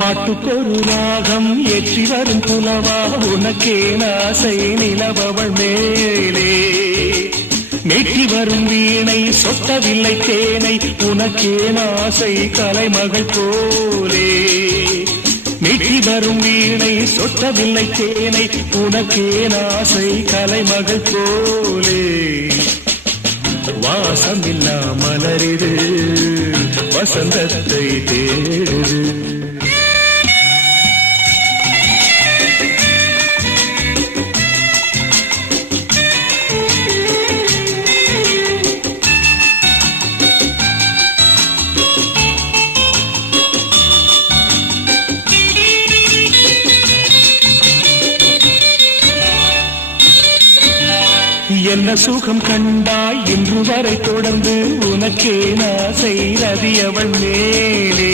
பாட்டுக்கொரு ராகம் ஏற்றி வரும் புலவா உனக்கே ஆசை நிலவவள் மேலே மேற்றி வரும் வீணை சொட்டவில்லை தேனை உனக்கே ஆசை கலைமகள் போலே மேற்றி வரும் வீணை சொட்டவில்லை தேனை உனக்கே ஆசை கலைமகள் போலே வாசமில்லா மலரிது வசந்தத்தை தேடுது என்ன சுகம் கண்டாய் இன்று வரை தொடர்ந்து உனக்கே ஆசை ரதி அவள் மேலே